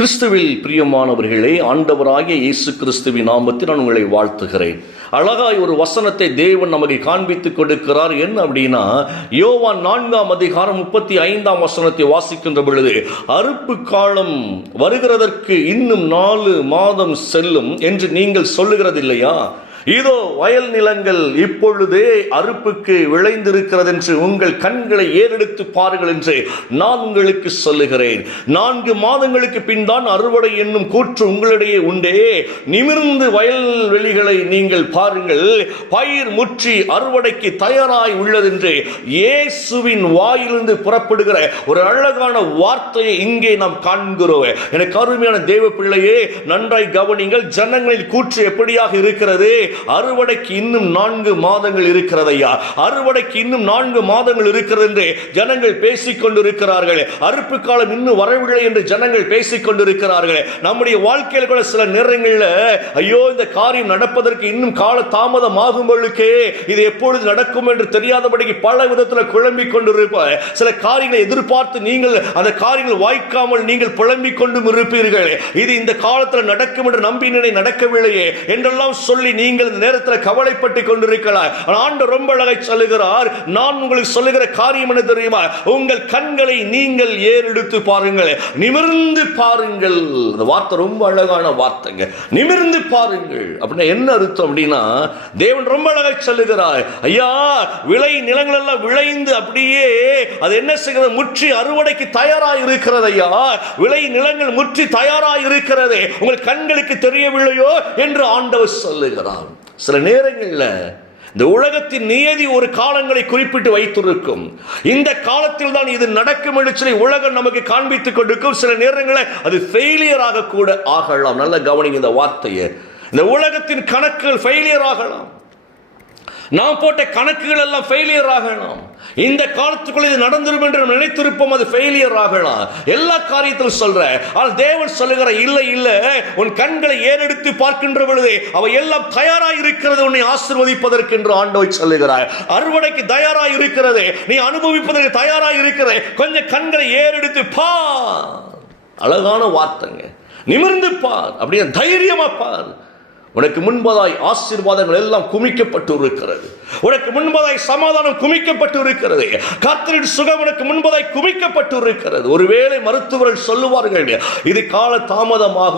கிறிஸ்துவில் பிரியமானவர்களே ஆண்டவராகிய இயேசு கிறிஸ்துவின் நாமத்தில் நான் உங்களை வாழ்த்துகிறேன். அழகாய் ஒரு வசனத்தை தேவன் நமக்கு காண்பித்துக் கொடுக்கிறார். என்ன அப்படின்னா யோவான் நான்காம் அதிகாரம் முப்பத்தி ஐந்தாம் வசனத்தை வாசிக்கின்ற பொழுது அறுப்பு காலம் வருகிறதற்கு இன்னும் நாலு மாதம் செல்லும் என்று நீங்கள் சொல்லுகிறது இல்லையா இதோ வயல் நிலங்கள் இப்பொழுதே அறுப்புக்கு விளைந்திருக்கிறது என்று உங்கள் கண்களை ஏறெடுத்து பாருங்கள் என்று நான் உங்களுக்கு சொல்லுகிறேன். நான்கு மாதங்களுக்கு பின் தான் அறுவடை என்னும் கூற்று உங்களிடையே உண்டே. நிமிர்ந்து வயல்வெளிகளை நீங்கள் பாருங்கள். பயிர் முற்றி அறுவடைக்கு தயாராய் உள்ளது என்று இயேசுவின் வாயிலிருந்து புறப்படுகிற ஒரு அழகான வார்த்தையை இங்கே நாம் காண்கிறோம். எனக்கு அருமையான தேவ பிள்ளையே நன்றாய் கவனிங்கள். ஜனங்களில் கூற்று எப்படியாக இருக்கிறது? அறுவடைக்கு இன்னும் நான்கு மாதங்கள் இருக்கிறது ஐயா அறுவடைக்கு இன்னும் நான்கு மாதங்கள் இருக்கிறது என்று ஜனங்கள் பேசிக் கொண்டிருக்கிறார்கள் அறுப்பு காலம் இன்னும் வரவில்லை என்று ஜனங்கள் பேசிக் கொண்டிருக்கிறார்கள் நம்முடைய வாழ்க்கையில் கூட சில நேரங்களில் ஐயோ இந்த காரியம் நடப்பதற்கு இன்னும் கால தாமதம் ஆகும்பொழுக்கே இது எப்பொழுது நடக்கும் என்று தெரியாதபடிக்கு பல விதத்தில் குழம்பிக் கொண்டிருப்பார் சில காரியங்களை எதிர்பார்த்து நீங்கள் அந்த காரியங்கள் வாய்க்காமல் நீங்கள் புலம்பிக் கொண்டும் இருப்பீர்கள். இது இந்த காலத்தில் நடக்கும் என்று நம்பினனை நடக்கவில்லையே என்றெல்லாம் சொல்லி நீங்கள் இந்த நேரத்தில் கவலைப்பட்டு கொண்டிருக்கலாம். ஆனால் ரொம்ப அழகை சொல்லுகிறார் நான் உங்களுக்கு சொல்லுகிற காரியம் என்ன தெரியுமா? உங்கள் கண்களை நீங்கள் ஏறெடுத்து பாருங்கள். நிமிர்ந்து பாருங்கள். அந்த வார்த்தை ரொம்ப அழகான வார்த்தைங்க. நிமிர்ந்து பாருங்கள். அப்படின்னா என்ன அர்த்தம் அப்படின்னா தேவன் ரொம்ப அழகை சொல்லுகிறார் ஐயா விளை நிலங்கள் எல்லாம் விளைந்து அப்படியே அது என்ன செய்கிறது? முற்றி அறுவடைக்கு தயாராக இருக்கிறது ஐயா. விளை நிலங்கள் முற்றி தயாராக இருக்கிறது. உங்கள் கண்களுக்கு தெரியவில்லையோ? என்று ஆண்டவர் சொல்லுகிறார். சில நேரங்களில் இந்த உலகத்தின் நியதி ஒரு காலங்களை குறிப்பிட்டு வைத்திருக்கும். இந்த காலத்தில் தான் இது நடக்கும் என்று சொல்லி உலகம் நமக்கு காண்பித்துக் கொண்டிருக்கும். சில நேரங்களில் அது ஃபெயிலியர் கூட ஆகலாம். நல்ல கவனிங்க இந்த வார்த்தையை. இந்த உலகத்தின் கணக்குகள் ஃபெயிலியர் ஆகலாம். நாம் போட்ட கணக்குகள் எல்லாம் ஃபெயிலியர் ஆகலாம். இந்த காலத்துக்குள்ள இது நடந்துரும் என்று நாம் நினைத்திருப்போம் அது ஃபெயிலியர் ஆகலாம். எல்லா காரியத்திலும் சொல்ற ஆனால் தேவன் சொல்லுகிற இல்லை இல்லை உன் கண்களை ஏறெடுத்து பார்க்கின்ற பொழுது அவை எல்லாம் தயாராக இருக்கிறது உன்னை ஆசிர்வதிப்பதற்கு என்று ஆண்டவை சொல்லுகிறார். அறுவடைக்கு தயாராக இருக்கிறது நீ அனுபவிப்பதற்கு தயாராக இருக்கிறது கொஞ்சம் கண்களை ஏறெடுத்து பா அழகான வார்த்தைங்க. நிமிர்ந்து பார். அப்படியே தைரியமா பார். உனக்கு முன்பதாய் ஆசீர்வாதங்கள் எல்லாம் குமிக்கப்பட்டு இருக்கிறது உனக்கு முன்பதாய் சமாதானம் குமிக்கப்பட்டு இருக்கிறது கத்தரின் சுகம் உனக்கு முன்பதாய் குமிக்கப்பட்டு இருக்கிறது ஒருவேளை மருத்துவர்கள் சொல்லுவார்கள் இது கால தாமதமாக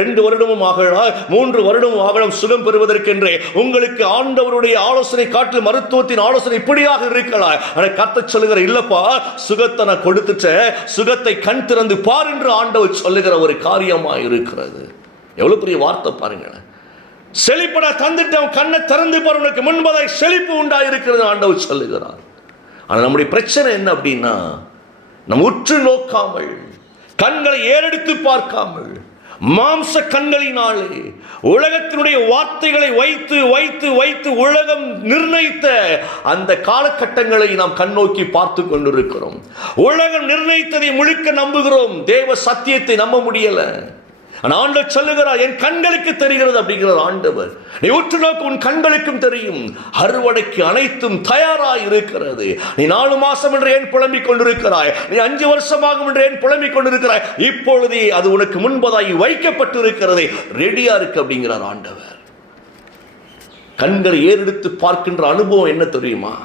ரெண்டு வருடமும் ஆகலாம் மூன்று வருடமும் ஆகலாம் சுகம் பெறுவதற்கென்று உங்களுக்கு ஆண்டவருடைய ஆலோசனை காட்டில் மருத்துவத்தின் ஆலோசனை இப்படியாக இருக்கலாம். ஆனால் கத்த சொல்லுகிற இல்லப்பா சுகத்தை நான் கொடுத்துட்டேன். சுகத்தை கண் திறந்து பார் என்று ஆண்டவர் சொல்லுகிற ஒரு காரியமாக இருக்கிறது எவ்வளவு பெரிய வார்த்தை பாருங்களேன். செழிப்பட தந்துட்டு அவன் கண்ணை திறந்து பார் உனக்கு முன்பதாய் செழிப்பு உண்டாயிருக்கிறது ஆண்டவர் சொல்லுகிறார். ஆனால் நம்முடைய பிரச்சனை என்ன அப்படின்னா நம்ம உற்று நோக்காமல் கண்களை ஏறெடுத்து பார்க்காமல் மாம்ச கண்களினாலே உலகத்தினுடைய வார்த்தைகளை வைத்து வைத்து வைத்து உலகம் நிர்ணயித்த அந்த காலகட்டங்களை நாம் கண்ணோக்கி பார்த்து கொண்டிருக்கிறோம். உலகம் நிர்ணயித்ததை முழுக்க நம்புகிறோம். தேவ சத்தியத்தை நம்ப முடியலை. ஆண்டவர் சொல்லுகிறார் என் கண்களுக்கு தெரிகிறது அப்படிங்கிறார் ஆண்டவர். நீ உற்று நோக்கு உன் கண்களுக்கும் தெரியும். அறுவடைக்கு அனைத்தும் தயாராய் இருக்கிறது நீ நாலு மாசம் என்று ஏன் புலம்பிக் கொண்டிருக்கிறாய்? நீ அஞ்சு வருஷமாகும் என்று ஏன் புலம்பிக் கொண்டிருக்கிறாய்? இப்பொழுதே அது உனக்கு முன்பதாய் வைக்கப்பட்டிருக்கிறது. ரெடியா இருக்கு அப்படிங்கிறார் ஆண்டவர். கண்களை ஏறெடுத்து பார்க்கின்ற அனுபவம் என்ன தெரியுமா?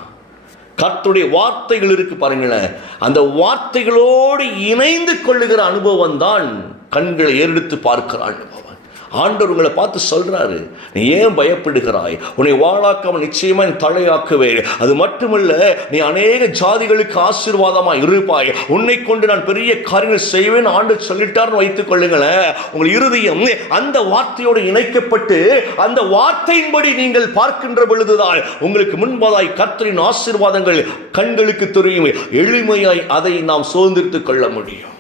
கர்த்துடைய வார்த்தைகள் இருக்கு பாருங்களேன். அந்த வார்த்தைகளோடு இணைந்து கொள்ளுகிற அனுபவம் தான் கண்களை ஏறெடுத்து பார்க்கிறான் ஆண்டவர் உங்களை பார்த்து சொல்கிறாரு நீ ஏன் பயப்படுகிறாய்? உன்னை வாழாக்காமல் நிச்சயமா நீ தலையாக்குவேன். அது மட்டுமல்ல நீ அநேக ஜாதிகளுக்கு ஆசீர்வாதமா இருப்பாய். உன்னை கொண்டு நான் பெரிய காரியங்கள் செய்வேன் ஆண்டு சொல்லிட்டார்னு வைத்துக் கொள்ளுங்களேன். உங்கள் இருதயம் அந்த வார்த்தையோடு இணைக்கப்பட்டு அந்த வார்த்தையின்படி நீங்கள் பார்க்கின்ற பொழுதுதான் உங்களுக்கு முன்பதாய் கர்த்தரின் ஆசீர்வாதங்கள் கண்களுக்கு தெரியும். எளிமையாய் அதை நாம் சுதந்திரித்துக் கொள்ள முடியும்.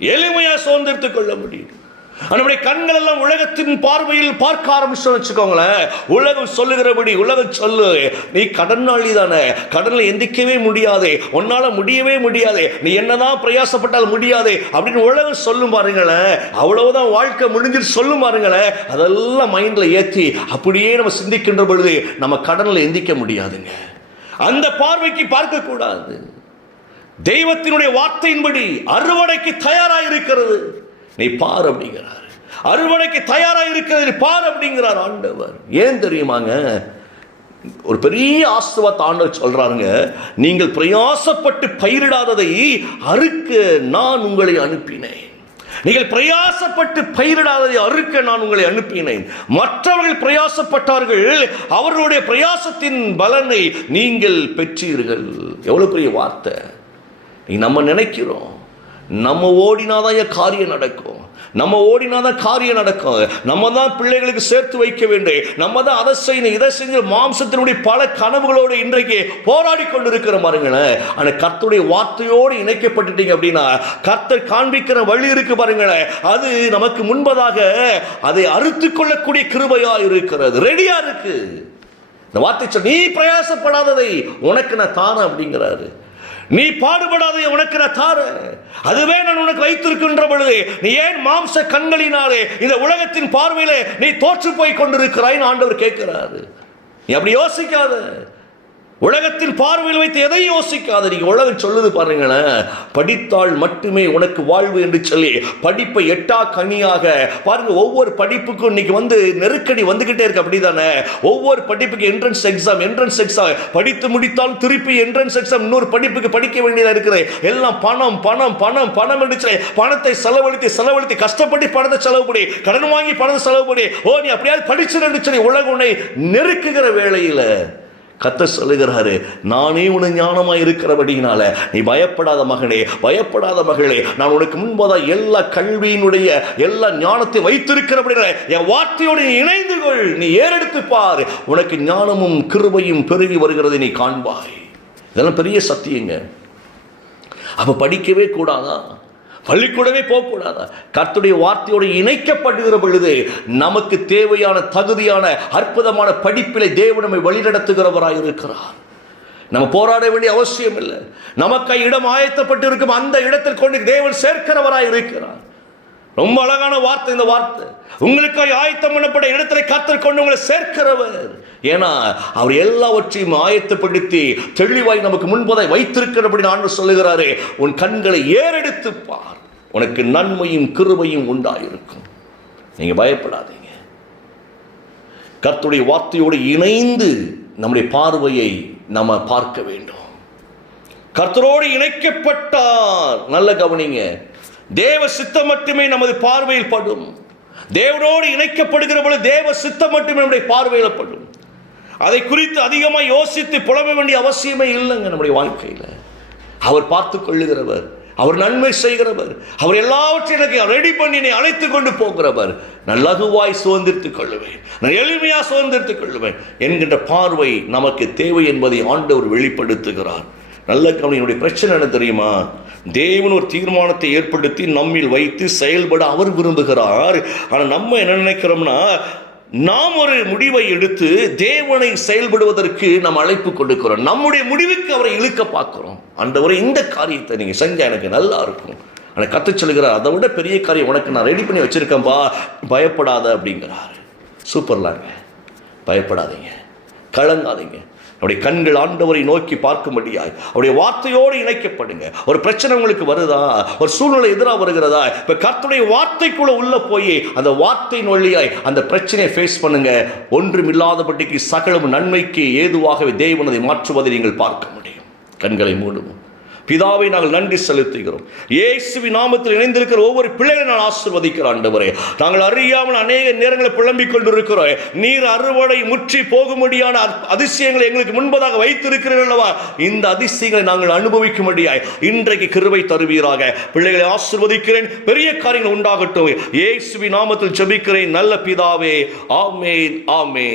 எளிமையா சுதந்திரித்துக் கொள்ள முடியும். நம்முடைய கண்கள் எல்லாம் உலகத்தின் பார்வையில் பார்க்க ஆரம்பிச்சோம் வச்சுக்கோங்களேன். உலகம் சொல்லுகிறபடி உலகம் சொல்லு. நீ கடனாளி தானே. கடனில் எந்திக்கவே முடியாது. உன்னால முடியவே முடியாது. நீ என்னதான் பிரயாசப்பட்டால் முடியாது. அப்படின்னு உலகம் சொல்லும் பாருங்களேன். அவ்வளவுதான் வாழ்க்கை முடிஞ்சிட்டு சொல்லும் பாருங்களேன். அதெல்லாம் மைண்ட்ல ஏற்றி அப்படியே நம்ம சிந்திக்கின்ற பொழுது நம்ம கடனில் எந்திக்க முடியாதுங்க. அந்த பார்வைக்கு பார்க்க கூடாது தெய்வத்தினுடைய வார்த்தையின்படி அறுவடைக்கு தயாராக இருக்கிறது நீ பார் அப்படிங்கிறார். அறுவடைக்கு தயாராக இருக்கிறது நீ பார் அப்படிங்கிறார் ஆண்டவர். ஏன் தெரியுமாங்க? ஒரு பெரிய ஆசுவத்தை ஆண்டவர் சொல்றாருங்க நீங்கள் பிரயாசப்பட்டு பயிரிடாததை அறுக்க நான் உங்களை அனுப்பினேன். நீங்கள் பிரயாசப்பட்டு பயிரிடாததை அறுக்க நான் உங்களை அனுப்பினேன். மற்றவர்கள் பிரயாசப்பட்டார்கள் அவர்களுடைய பிரயாசத்தின் பலனை நீங்கள் பெற்றீர்கள். எவ்வளவு பெரிய வார்த்தை. நம்ம நினைக்கிறோம். நம்ம ஓடினாதான் என் காரியம் நடக்கும். நம்ம ஓடினாதான் காரியம் நடக்கும். நம்ம தான் பிள்ளைகளுக்கு சேர்த்து வைக்க வேண்டும். நம்ம தான் அதை செய்யணும் இதை செஞ்சு மாம்சத்தினுடைய பல கனவுகளோடு இன்றைக்கு போராடி கொண்டிருக்கிற பாருங்களேன். ஆனால் கர்த்தருடைய வார்த்தையோடு இணைக்கப்பட்டுட்டீங்க அப்படின்னா கர்த்தர் காண்பிக்கிற வழி இருக்கு பாருங்களேன். அது நமக்கு முன்பதாக அதை அறுத்து கொள்ளக்கூடிய கிருபையா இருக்கிறது. ரெடியா இருக்கு. இந்த வார்த்தை சொல் நீ பிரயாசப்படாததை உனக்கு நான் தானே அப்படிங்கிறாரு. நீ பாடுபடாதே உனக்கு நான் அதுவே நான் உனக்கு வைத்திருக்கின்ற பொழுது நீ ஏன் மாம்ச கண்களினாலே இந்த உலகத்தின் பார்வையிலே நீ தோற்று போய் கொண்டிருக்கிறாய் ஆண்டவர் கேட்கிறாரு. நீ அப்படி யோசிக்காத. உலகத்தின் பார்வையில் வைத்து எதையும் யோசிக்காத நீங்க உலகம் சொல்லுது பாருங்களேன் படித்தால் மட்டுமே உனக்கு வாழ்வு என்று சொல்லி படிப்பை எட்டா கனியாக. பாருங்க ஒவ்வொரு படிப்புக்கும் இன்னைக்கு வந்து நெருக்கடி வந்துகிட்டே இருக்கு அப்படிதானே? ஒவ்வொரு படிப்புக்கு என்ட்ரன்ஸ் எக்ஸாம் என்ட்ரன்ஸ் எக்ஸாம் படித்து முடித்தால் திருப்பி என்ட்ரன்ஸ் எக்ஸாம் இன்னொரு படிப்புக்கு படிக்க வேண்டியதா இருக்குது. எல்லாம் பணம் பணம் பணம் பணம் என்று சொல்லி பணத்தை செலவழித்து செலவழித்து கஷ்டப்பட்டு பணத்தை செலவு பண்ணி கடன் வாங்கி பணத்தை செலவு பண்ணி ஓ நீ அப்படியாவது படிச்சு சொல்லி உலக உன்னை நெருக்குகிற வேளையில் கத்த சொல்லுகிறாரு நானே உனக்கு ஞானமாக இருக்கிறபடியினால நீ பயப்படாத மகனே பயப்படாத மகளே நான் உனக்கு முன்பதாக எல்லா கல்வியினுடைய எல்லா ஞானத்தை வைத்திருக்கிறபடினால என் வார்த்தையோடு நீ இணைந்து கொள் நீ ஏறெடுத்து பார். உனக்கு ஞானமும் கிருபையும் பெருகி வருகிறதை நீ காண்பாய். இதெல்லாம் பெரிய சத்தியங்க. அப்ப படிக்கவே கூடாதான் பள்ளிக்கூடமே போகக்கூடாதா? கர்த்துடைய வார்த்தையோடு இணைக்கப்படுகிற பொழுது நமக்கு தேவையான தகுதியான அற்புதமான படிப்பிலை தேவ நம்மை வழிநடத்துகிறவராக இருக்கிறார். நம்ம போராட வேண்டிய அவசியம் இல்லை நமக்கு இடம் ஆயத்தப்பட்டு இருக்கும் அந்த இடத்தில் கொண்டு தேவன் சேர்க்கிறவராக இருக்கிறார். ரொம்ப அழகான வார்த்தை இந்த வார்த்தை. உங்களுக்காக ஆயத்தம் பண்ணப்பட்ட இடத்துல கத்தர் கொண்டு உங்களை சேர்க்கிறவர். ஏன்னா அவர் எல்லாவற்றையும் ஆயத்தப்படுத்தி தெளிவாய் நமக்கு முன்பதை வைத்திருக்கிறபடி நான் சொல்லுகிறாரே உன் கண்களை ஏறெடுத்து பார். உனக்கு நன்மையும் கிருபையும் உண்டாயிருக்கும். நீங்க பயப்படாதீங்க. கர்த்தருடைய வார்த்தையோடு இணைந்து நம்முடைய பார்வையை நம்ம பார்க்க வேண்டும். கர்த்தரோடு இணைக்கப்பட்டார் நல்ல கவனிங்க தேவ சித்தம் மட்டுமே நமது பார்வையில் படும். தேவனோடு இணைக்கப்படுகிற பொழுது தேவ சித்தம் மட்டுமே நம்முடைய பார்வையில் படும். அதை குறித்து அதிகமாக யோசித்து புலம்ப வேண்டிய அவசியமே இல்லைங்க நம்முடைய வாழ்க்கையில். அவர் பார்த்து கொள்ளுகிறவர் அவர் நன்மை செய்கிறவர் அவர் எல்லாவற்றையும் எனக்கு ரெடி பண்ணி என்னை அழைத்து கொண்டு போகிறவர். நான் லகுவாய் சுதந்திரித்துக் கொள்ளுவேன். நான் எளிமையாக சுதந்திரித்துக் கொள்ளுவேன். என்கின்ற பார்வை நமக்கு தேவை என்பதை ஆண்டவர் வெளிப்படுத்துகிறார். நல்ல கவனியினுடைய பிரச்சனை என்ன தெரியுமா? தேவன் ஒரு தீர்மானத்தை ஏற்படுத்தி நம்மில் வைத்து செயல்பட அவர் விரும்புகிறார். ஆனால் நம்ம என்ன நினைக்கிறோம்னா நாம் ஒரு முடிவை எடுத்து தேவனை செயல்படுவதற்கு நாம் அழைப்பு கொடுக்கிறோம். நம்முடைய முடிவுக்கு அவரை இழுக்க பார்க்குறோம். அந்தவரை இந்த காரியத்தை நீங்கள் செஞ்சால் எனக்கு நல்லா இருக்கும். ஆனால் கற்று சொல்கிறார் அதை விட பெரிய காரியம் உனக்கு நான் ரெடி பண்ணி வச்சுருக்கேன்பா. பயப்படாத அப்படிங்கிறார். சூப்பர்லாங்க. பயப்படாதீங்க. கலங்காதீங்க. அவருடைய கண்கள் ஆண்டவரை நோக்கி பார்க்கும்படியாய் அவருடைய வார்த்தையோடு இணைக்கப்படுங்க. ஒரு பிரச்சனை உங்களுக்கு வருதா? ஒரு சூழ்நிலை எதிராக வருகிறதா? இப்போ கர்த்தருடைய வார்த்தைக்குள்ள உள்ள போய் அந்த வார்த்தையின் வழியாய் அந்த பிரச்சனையை ஃபேஸ் பண்ணுங்க. ஒன்றுமில்லாதபடிக்கு சகலம் நன்மைக்கு ஏதுவாகவே தேவனதை மாற்றுவதை நீங்கள் பார்க்க முடியும். கண்களை மூடுவோம். பிதாவை நாங்கள் நன்றி செலுத்துகிறோம். இயேசுவி நாமத்தில் இணைந்திருக்கிற ஒவ்வொரு பிள்ளைகளை நான் ஆசிர்வதிக்கிற ஆண்டவரே. நாங்கள் அறியாமல் அநேக நேரங்களை புலம்பிக் கொண்டிருக்கிறோம். நீர் அறுவடை முற்றி போகும்படியான அதிசயங்களை எங்களுக்கு முன்பதாக வைத்திருக்கிறீர்களவா இந்த அதிசயங்களை நாங்கள் அனுபவிக்கும்படியாய் இன்றைக்கு கிருவை தருவீராக. பிள்ளைகளை ஆசிர்வதிக்கிறேன். பெரிய காரியங்கள் உண்டாகட்டும். இயேசுவி நாமத்தில் ஜெபிக்கிறேன். நல்ல பிதாவே. ஆமேன் ஆமே